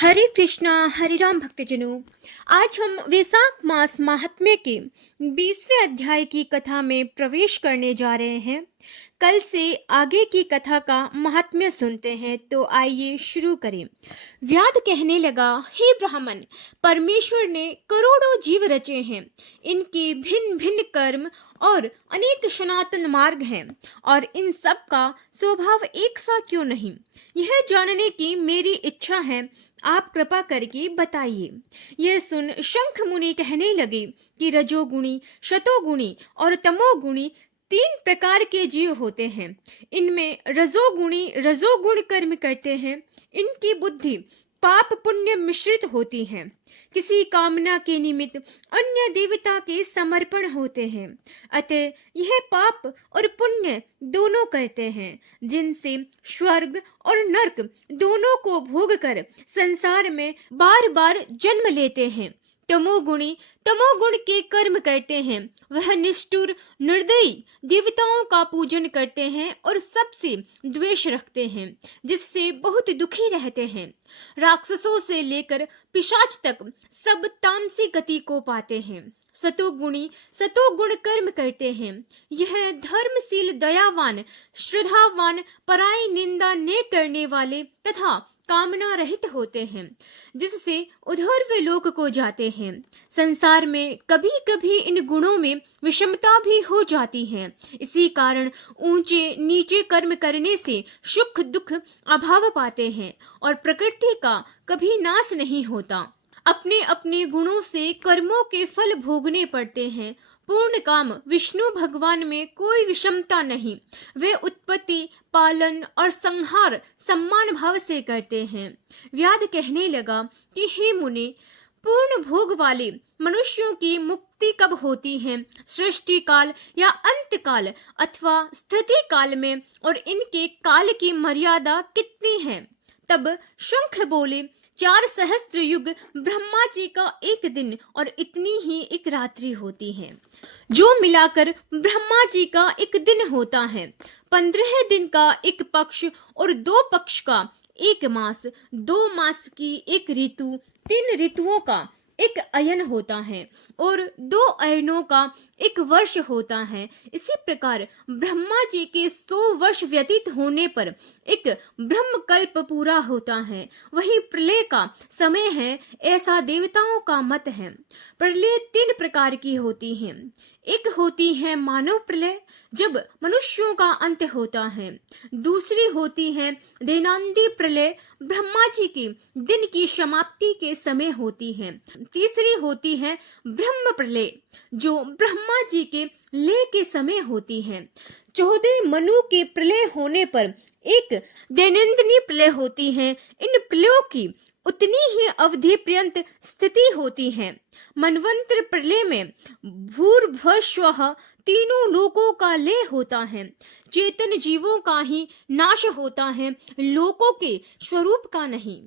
हरे कृष्णा हरे राम भक्तजनों। आज हम वैशाख मास महात्म्य के 20वें अध्याय की कथा में प्रवेश करने जा रहे हैं। कल से आगे की कथा का महात्म्य सुनते हैं, तो आइए शुरू करें। व्याध कहने लगा, हे ब्राह्मण, परमेश्वर ने करोड़ों जीव रचे हैं। इनके भिन्न भिन्न कर्म और अनेक सनातन मार्ग हैं, और इन सब का स्वभाव एक सा क्यों नहीं, यह जानने की मेरी इच्छा है। आप कृपा करके बताइए। यह सुन शंख मुनि कहने लगे कि रजोगुणी, शतोगुणी और तमोगुणी 3 प्रकार के जीव होते हैं। इनमें रजोगुणी रजोगुण कर्म करते हैं। इनकी बुद्धि पाप पुण्य मिश्रित होती है। किसी कामना के निमित्त अन्य देवता के समर्पण होते हैं। अतः यह पाप और पुण्य दोनों करते हैं, जिनसे स्वर्ग और नरक दोनों को भोग कर संसार में बार बार जन्म लेते हैं। तमोगुणी तमोगुण के कर्म करते हैं। वह निष्ठुर निर्दयी देवताओं का पूजन करते हैं और सबसे द्वेष रखते हैं, जिससे बहुत दुखी रहते हैं। राक्षसों से लेकर पिशाच तक सब तामसी गति को पाते हैं। सतोगुणी सतोगुण कर्म करते हैं। यह धर्मशील, दयावान, श्रद्धावान, पराई निंदा न करने वाले तथा कामना रहित होते हैं, जिससे उधर्व लोक को जाते हैं। संसार में कभी कभी इन गुणों में विषमता भी हो जाती है। इसी कारण ऊंचे नीचे कर्म करने से सुख दुख अभाव पाते हैं और प्रकृति का कभी नाश नहीं होता। अपने अपने गुणों से कर्मों के फल भोगने पड़ते हैं। पूर्ण काम विष्णु भगवान में कोई विषमता नहीं। वे उत्पत्ति, पालन और संहार सम्मान भाव से करते हैं। व्याध कहने लगा कि हे मुने, पूर्ण भोग वाले मनुष्यों की मुक्ति कब होती है? सृष्टि काल या अंत काल अथवा स्थिति काल में? और इनके काल की मर्यादा कितनी है? तब शंख बोले, 4 सहस्त्र युग ब्रह्मा जी का एक दिन और इतनी ही एक रात्रि होती है, जो मिलाकर ब्रह्मा जी का एक दिन होता है। 15 दिन का एक पक्ष और 2 पक्ष का एक मास, 2 मास की एक ऋतु, 3 ऋतुओं का एक अयन होता है और 2 अयनों का एक वर्ष होता है। इसी प्रकार ब्रह्मा जी के 100 वर्ष व्यतीत होने पर एक ब्रह्म कल्प पूरा होता है। वही प्रलय का समय है, ऐसा देवताओं का मत है। प्रलय 3 प्रकार की होती है। एक होती है मानव प्रलय, जब मनुष्यों का अंत होता है। दूसरी होती है दैनंदिन प्रलय, ब्रह्मा जी के दिन की समाप्ति के समय होती है। तीसरी होती है ब्रह्म प्रलय, जो ब्रह्मा जी के लय के समय होती है। 14 मनु के प्रलय होने पर एक दैनंदिनी प्रलय होती है। इन प्रलयों की उतनी ही अवधि पर्यंत स्थिति होती है। मनवंतर प्रलय में भूर्भुवस्वः तीनों लोकों का लय होता है। चेतन जीवों का ही नाश होता है, लोकों के स्वरूप का नहीं।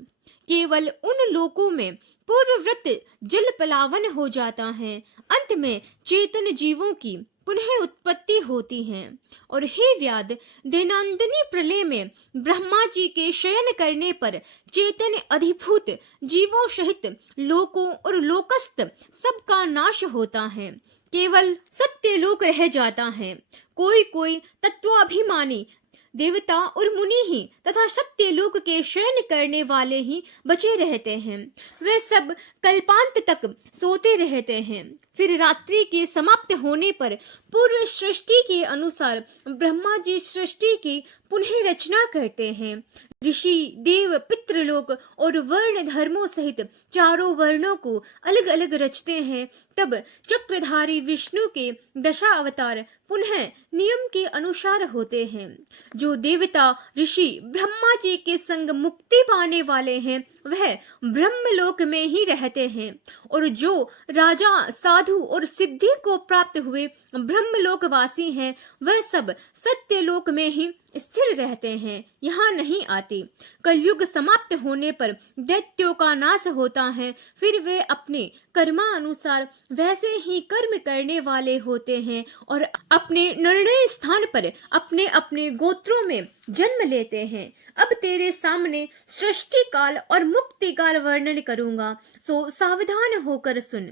केवल उन लोकों में पूर्ववृत्त जल पलावन हो जाता है। अंत में चेतन जीवों की पुनः उत्पत्ति होती है। और हे व्याध, दैनंदिनी प्रलय में ब्रह्मा जी के शयन करने पर चेतन अधिभूत जीवों सहित लोकों और लोकस्थ सबका नाश होता है। केवल सत्य लोक रह जाता है। कोई कोई तत्वाभिमानी देवता और मुनि ही तथा सत्य लोक के शयन करने वाले ही बचे रहते हैं। वे सब कल्पांत तक सोते रहते हैं। फिर रात्रि के समाप्त होने पर पूर्व सृष्टि के अनुसार ब्रह्मा जी सृष्टि की पुनः रचना करते हैं। ऋषि, देव, पितृलोक और वर्ण धर्मों सहित 4 वर्णों को अलग अलग रचते हैं। तब चक्रधारी विष्णु के 10 अवतार पुनः नियम के अनुसार होते हैं। जो देवता ऋषि ब्रह्मा जी के संग मुक्ति पाने वाले हैं, वह ब्रह्मलोक में ही रहते हैं। और जो राजा, साधु और सिद्धि को प्राप्त हुए ब्रह्मलोकवासी हैं, वह सब सत्यलोक में ही स्थिर रहते हैं, यहाँ नहीं आते। कलयुग समाप्त होने पर दैत्यों का नाश होता है, फिर वे अपने कर्मानुसार वैसे ही कर्म करने वाले होते हैं और अपने निर्णय स्थान पर अपने अपने गोत्रों में जन्म लेते हैं। अब तेरे सामने सृष्टि काल और मुक्ति काल वर्णन करूंगा, सो सावधान होकर सुन।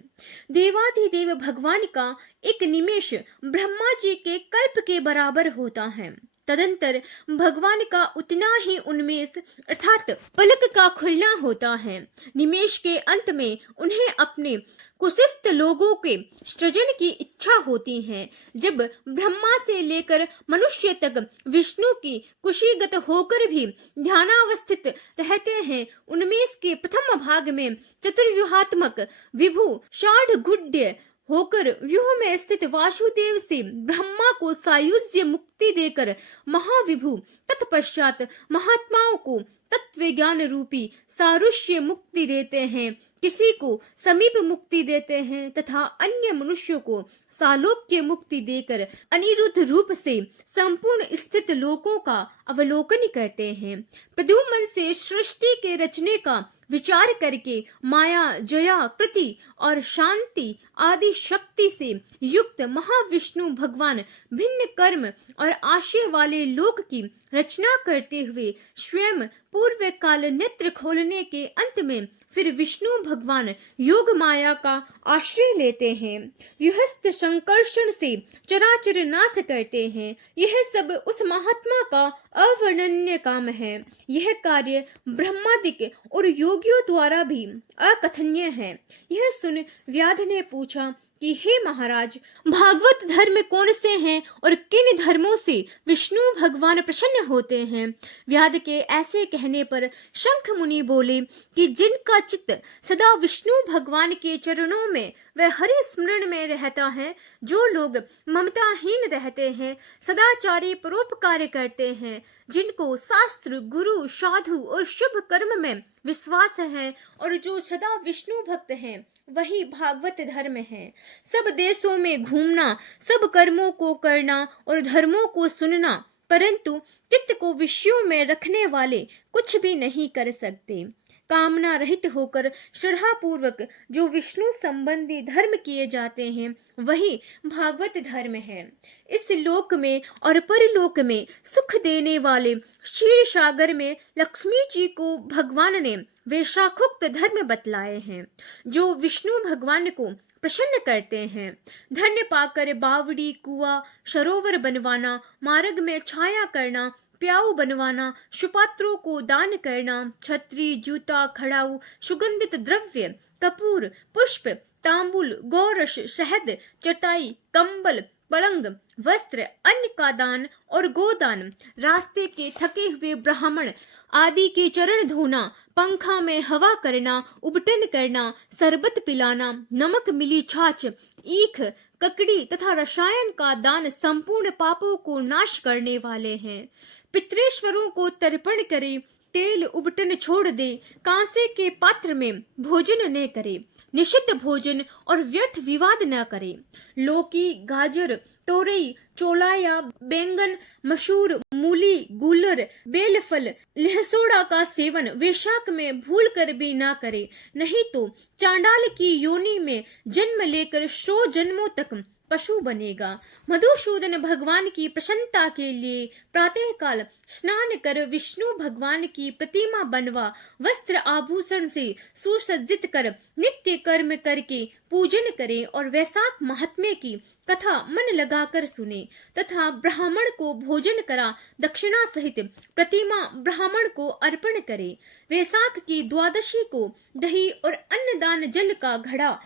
देवाधिदेव भगवान का एक निमेष ब्रह्मा जी के कल्प के बराबर होता है। तदंतर भगवान का उतना ही उन्मेष अर्थात पलक का खुलना होता है। निमेष के अंत में उन्हें अपने कुशिष्ट लोगों के सृजन की इच्छा होती है। जब ब्रह्मा से लेकर मनुष्य तक विष्णु की कुशीगत होकर भी ध्यानावस्थित रहते हैं, उन्मेष के प्रथम भाग में चतुर्व्यूहात्मक विभु षाढ़गुड्य होकर व्यूह में स्थित वासुदेव से ब्रह्मा को सायुज्य मुक्ति देकर महाविभु तत्पश्चात महात्माओं को तत्व ज्ञान रूपी सारुष्य मुक्ति देते हैं, किसी को समीप मुक्ति देते हैं तथा अन्य मनुष्यों को सालोक्य मुक्ति देकर अनिरुद्ध रूप से संपूर्ण स्थित लोकों का अवलोकन करते हैं। प्रद्युम्न से सृष्टि के रचने का विचार करके माया, जया, कृति और शांति आदि शक्ति से युक्त महाविष्णु भगवान भिन्न कर्म और आशय वाले लोक की रचना करते हुए स्वयं पूर्व काल नेत्र खोलने के अंत में फिर विष्णु भगवान योग माया का आश्रय लेते हैं, युहस्त संकर्षण से चराचर नाश करते हैं। यह सब उस महात्मा का अवर्णनीय काम है। यह कार्य ब्रह्मादिक और योगियों द्वारा भी अकथनीय है। यह सुन व्याध ने पूछा कि हे महाराज, भागवत धर्म कौन से हैं और किन धर्मों से विष्णु भगवान प्रसन्न होते हैं? व्याध के ऐसे कहने पर शंख मुनि बोले कि जिनका चित्त सदा विष्णु भगवान के चरणों में व हरि स्मरण में रहता है, जो लोग ममताहीन रहते हैं, सदाचारी परोपकार करते हैं, जिनको शास्त्र, गुरु, साधु और शुभ कर्म में विश्वास है और जो सदा विष्णु भक्त हैं, वही भागवत धर्म है। सब देशों में घूमना, सब कर्मों को करना और धर्मों को सुनना, परंतु चित्त को विषयों में रखने वाले कुछ भी नहीं कर सकते। कामना रहित होकर श्रद्धा पूर्वक जो विष्णु संबंधी धर्म किए जाते हैं, वही भागवत धर्म है। इस लोक में और परलोक में सुख देने वाले क्षीर सागर में लक्ष्मी जी को भगवान ने वैशाखोक्त धर्म बतलाए हैं, जो विष्णु भगवान को प्रसन्न करते हैं। धन्य पाकर बावड़ी, कुआं, सरोवर बनवाना, मार्ग में छाया करना, प्याऊ बनवाना, सुपात्रों को दान करना, छतरी, जूता, खड़ाऊ, सुगंधित द्रव्य, कपूर, पुष्प, तांबुल, गौरस, शहद, चटाई, कंबल, पलंग, वस्त्र, अन्न का दान और गोदान, रास्ते के थके हुए ब्राह्मण आदि के चरण धोना, पंखा में हवा करना, उबटन करना, शरबत पिलाना, नमक मिली छाछ, ईख, ककड़ी तथा रसायन का दान संपूर्ण पापों को नाश करने वाले हैं। पितृेश्वरों को तर्पण करे, तेल उबटन छोड़ दे, कांसे के पात्र में भोजन न करे, निषिद्ध भोजन और व्यर्थ विवाद न करे। लौकी, गाजर, तोरई, चोलाया, बैंगन, मसूर, मूली, गूलर, बेलफल, लहसोड़ा का सेवन वैशाख में भूल कर भी ना करे, नहीं तो चांडाल की योनि में जन्म लेकर 100 जन्मों तक पशु बनेगा। मधुसूदन भगवान की प्रसन्नता के लिए प्रातः काल स्नान कर विष्णु भगवान की प्रतिमा बनवा, वस्त्र आभूषण से सुसज्जित कर नित्य कर्म करके पूजन करे और वैशाख महात्म्य की कथा मन लगाकर सुने तथा ब्राह्मण को भोजन करा दक्षिणा सहित प्रतिमा ब्राह्मण को अर्पण करे। वैशाख की द्वादशी को दही और अन्नदान जल का घड़ा,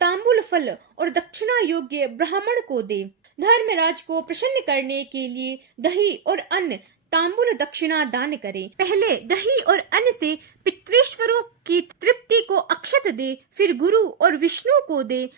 तांबुल फल और दक्षिणा योग्य ब्राह्मण को दे। धर्मराज को प्रसन्न करने के लिए दही और अन्न, तांबुल दक्षिणा दान करे। पहले दही और अन्न से पितृेश्वरों की तृप्ति को अक्षत दे, फिर गुरु और विष्णु को दे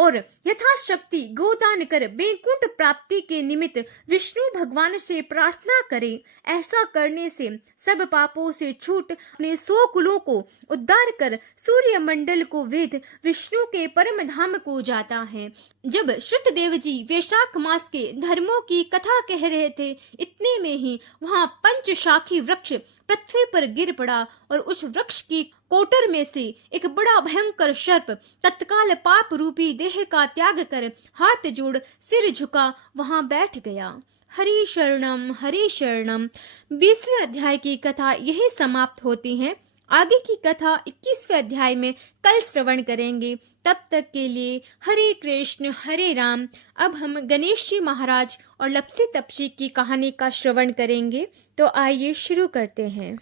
और यथाशक्ति गोदान कर बैकुंठ प्राप्ति के निमित्त विष्णु भगवान से प्रार्थना करें। ऐसा करने से सब पापों से छूट अपने 100 कुलों को उद्धार कर सूर्य मंडल को वेद विष्णु के परम धाम को जाता है। जब श्रुतदेव जी वैशाख मास के धर्मों की कथा कह रहे थे, इतने में ही वहां पंचशाखी वृक्ष पृथ्वी पर गिर पड़ा और उस वृक्ष की कोटर में से एक बड़ा भयंकर सर्प तत्काल पाप रूपी देह का त्याग कर हाथ जोड़ सिर झुका वहां बैठ गया। हरि शरणम हरि शरणम। 20वें अध्याय की कथा यही समाप्त होती है। आगे की कथा 21वें अध्याय में कल श्रवण करेंगे। तब तक के लिए हरे कृष्ण हरे राम। अब हम गणेश जी महाराज और लपसी तपसी की कहानी का श्रवण करेंगे। तो आइए शुरू करते हैं।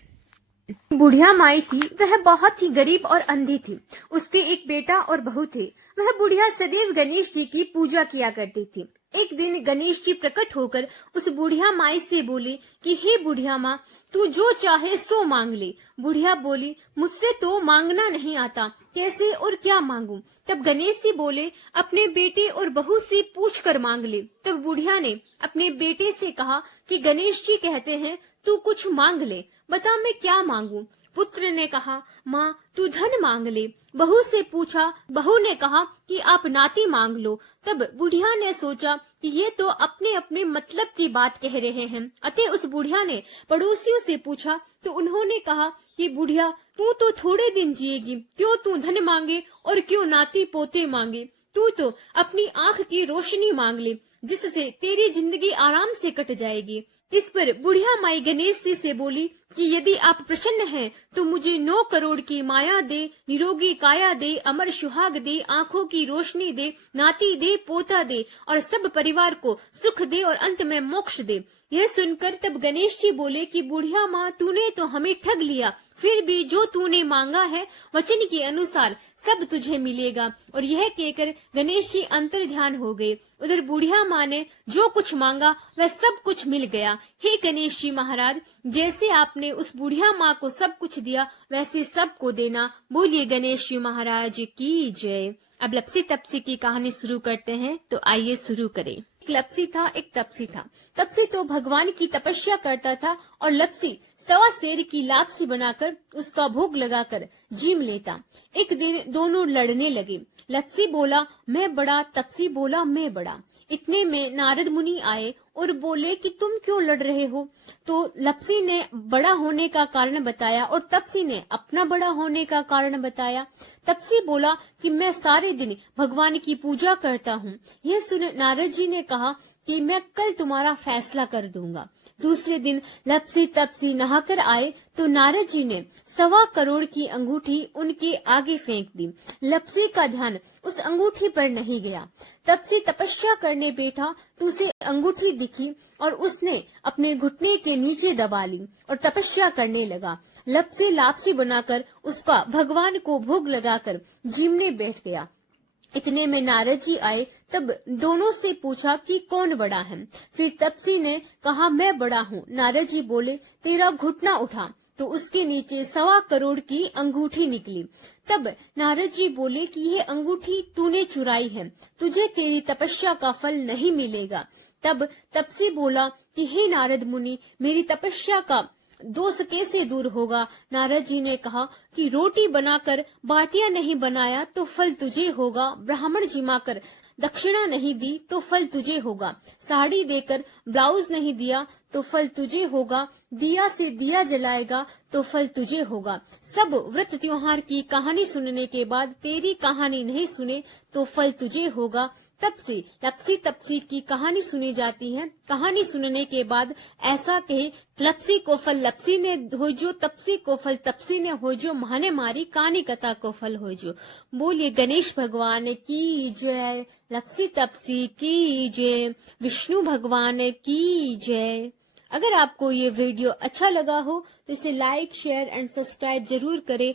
बुढ़िया माई थी, वह बहुत ही गरीब और अंधी थी। उसके एक बेटा और बहू थे। वह बुढ़िया सदैव गणेश जी की पूजा किया करती थी। एक दिन गणेश जी प्रकट होकर उस बुढ़िया माई से बोले कि हे बुढ़िया माँ, तू जो चाहे सो मांग ले। बुढ़िया बोली, मुझसे तो मांगना नहीं आता, कैसे और क्या मांगूं? तब गणेश जी बोले, अपने बेटे और बहू से पूछ कर मांग ले। तब बुढ़िया ने अपने बेटे से कहा कि गणेश जी कहते हैं तू कुछ मांग ले, बता मैं क्या मांगूं? पुत्र ने कहा, माँ तू धन मांग ले। बहू से पूछा, बहू ने कहा कि आप नाती मांग लो। तब बुढ़िया ने सोचा कि ये तो अपने अपने मतलब की बात कह रहे हैं। अतः उस बुढ़िया ने पड़ोसियों से पूछा तो उन्होंने कहा कि बुढ़िया तू तो थोड़े दिन जिएगी, क्यों तू धन मांगे और क्यों नाती पोते मांगे? तू तो अपनी आंख की रोशनी मांग ले, जिससे तेरी जिंदगी आराम से कट जाएगी। इस पर बुढ़िया माई गणेश जी से बोली कि यदि आप प्रसन्न हैं तो मुझे 9 करोड़ की माया दे, निरोगी काया दे, अमर सुहाग दे, आंखों की रोशनी दे, नाती दे, पोता दे और सब परिवार को सुख दे और अंत में मोक्ष दे। यह सुनकर तब गणेश जी बोले कि बुढ़िया माँ, तूने तो हमें ठग लिया, फिर भी जो तूने मांगा है वचन के अनुसार सब तुझे मिलेगा। और यह कहकर गणेश जी अंतर ध्यान हो गए। उधर बुढ़िया माँ ने जो कुछ मांगा वह सब कुछ मिल गया। हे गणेश जी महाराज, जैसे आपने उस बुढ़िया माँ को सब कुछ दिया वैसे सबको देना। बोलिए गणेश जी महाराज की जय। अब लपसी तपसी की कहानी शुरू करते हैं। तो आइए शुरू करें। एक लपसी था, एक तपसी था। तपसी तो भगवान की तपस्या करता था और लपसी 1.25 सेर की लापसी बनाकर उसका भोग लगाकर जीम लेता। एक दिन दोनों लड़ने लगे। लपसी बोला मैं बड़ा, तपसी बोला मैं बड़ा। इतने में नारद मुनि आए और बोले कि तुम क्यों लड़ रहे हो? तो लपसी ने बड़ा होने का कारण बताया और तपसी ने अपना बड़ा होने का कारण बताया। तपसी बोला कि मैं सारे दिन भगवान की पूजा करता हूँ। यह सुन नारद जी ने कहा कि मैं कल तुम्हारा फैसला कर दूंगा। दूसरे दिन लपसी तपसी नहाकर आए तो नारद जी ने 1.25 करोड़ की अंगूठी उनके आगे फेंक दी। लपसी का ध्यान उस अंगूठी पर नहीं गया। तपसी तपस्या करने बैठा तो उसे अंगूठी दिखी और उसने अपने घुटने के नीचे दबा ली और तपस्या करने लगा। लपसी लापसी बनाकर उसका भगवान को भोग लगाकर जीमने बैठ गया। इतने में नारद जी आए। तब दोनों से पूछा कि कौन बड़ा है? फिर तपसी ने कहा मैं बड़ा हूँ। नारद जी बोले तेरा घुटना उठा, तो उसके नीचे 1.25 करोड़ की अंगूठी निकली। तब नारद जी बोले कि ये अंगूठी तूने चुराई है, तुझे तेरी तपस्या का फल नहीं मिलेगा। तब तपसी बोला कि हे नारद मुनि, मेरी तपस्या का दोष कैसे दूर होगा? नारद जी ने कहा कि रोटी बनाकर बाटियां नहीं बनाया तो फल तुझे होगा, ब्राह्मण जिमाकर दक्षिणा नहीं दी तो फल तुझे होगा, साड़ी देकर ब्लाउज नहीं दिया तो फल तुझे होगा, दिया से दिया जलाएगा तो फल तुझे होगा। सब व्रत त्योहार की कहानी सुनने के बाद तेरी कहानी नहीं सुने तो फल तुझे होगा। तब से लपसी तपसी की कहानी सुनी जाती है। कहानी सुनने के बाद ऐसा कहे, लपसी को फल लपसी ने हो जो, तपसी को फल तपसी ने हो जो, माने मारी कहानी कथा को फल हो जो। बोलिए गणेश भगवान की जय, लपसी तपसी की जय, विष्णु भगवान की जय। अगर आपको ये वीडियो अच्छा लगा हो तो इसे लाइक, शेयर एंड सब्सक्राइब जरूर करें।